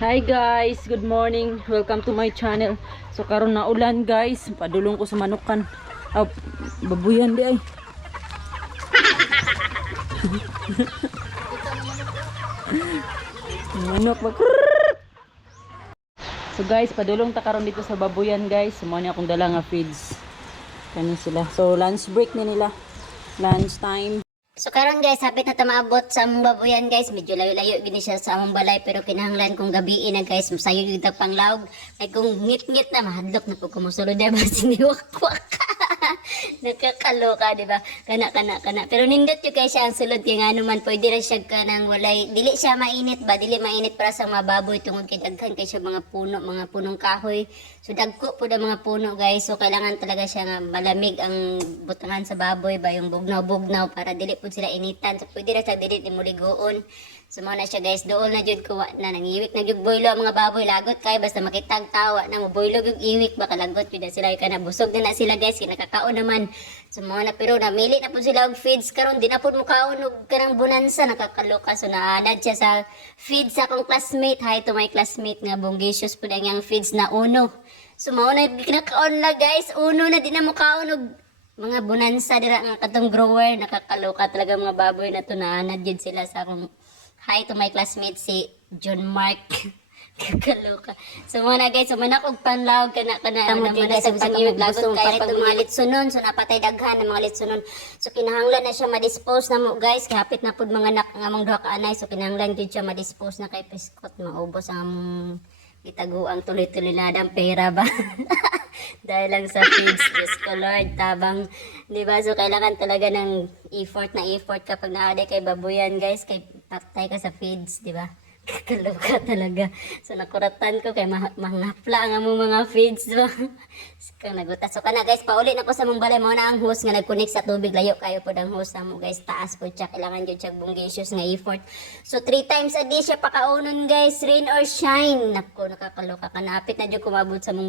Hi guys, good morning. Welcome to my channel. So karon na ulan guys, padulong ko sa manukan. Babuyan di ay. Manok ba? So guys, padulong ta karon dito sa babuyan guys. Sumo ni akong dala nga feeds. Kani sila. So lunch break ni nila. Lunch time. So karon guys, hapit na ta maabot sa among baboyan guys. Medyo layo-layo gini siya sa among balay pero kinahanglan kong gabiin na guys. Masayo yung pang lawg. Ay kung ngit-ngit na mahadlok na po kumusulod na ba siniwak-wak. Nakakaloka, di ba? Kana. Pero nindot yung kay siya ang sulod kay nga naman pwede ra siya kanang walay dili siya mainit ba? Dili mainit para sa mga baboy tungod kay daghan kay siya mga puno, mga punong kahoy. So dagko po ang mga puno guys. So kailangan talaga siya nga malamig ang butangan sa baboy ba yung bugnaw para dili po sila initan. So pwede ra siya dili mo ligoon. So mo na siya guys, doon na jud kuha na nangiwik na jud boylo ang mga baboy lagot kay basta makitag tawa na mo boylo yung iwik baka lagot jud na sila kana busog na sila guys kinakakaon naman. So mo na pero namili na po sila og feeds karon di na po mo kaon og kanang bonanza nakakaloka. So naanad siya sa feeds sa akong classmate. Hi to my classmate nga bonggisius pud ang yang feeds na uno. So mo na kinakaon la guys, uno na di na mo kaon og mga bonanza dira nga katong grower. Nakakaloka talaga mga baboy na to naanad jud sila sa akong hi to my classmate si John Mark. Kakaloka. So muna guys, sumanak og panlawg kana naman guys ang pag-iwig lagot kay itong mga litsunon. So napatay daghan ng mga litsunon. So kinahanglan na siya ma-dispose na mo guys. Kahapit na pud mga nak nga among duha ka anay. So kinahanglan jud siya ma-dispose na kay piskot maubos ang among itaguang tuloy-tuloy na ang pera ba. Dahil lang sa feeds, Diyos ko Lord, tabang, di ba? So, kailangan talaga ng effort kapag naaday kay babuyan, guys, kay patay ka sa feeds, di ba? Kakaloka talaga. So, nakuratan ko kay mahapla ang among mga feeds, di ba? Kang nagutas. So, kana guys, pauli na ko sa mong balay, mo na ang hose nga nag-connect sa tubig, layo kayo po ang hose na mo, guys, taas po siya, kailangan dyan siya bunggisius nga effort. So, 3 times a day siya pakaunon, guys, rain or shine. Naku, nakakaloka ka, napit na dyan kumabot sa mong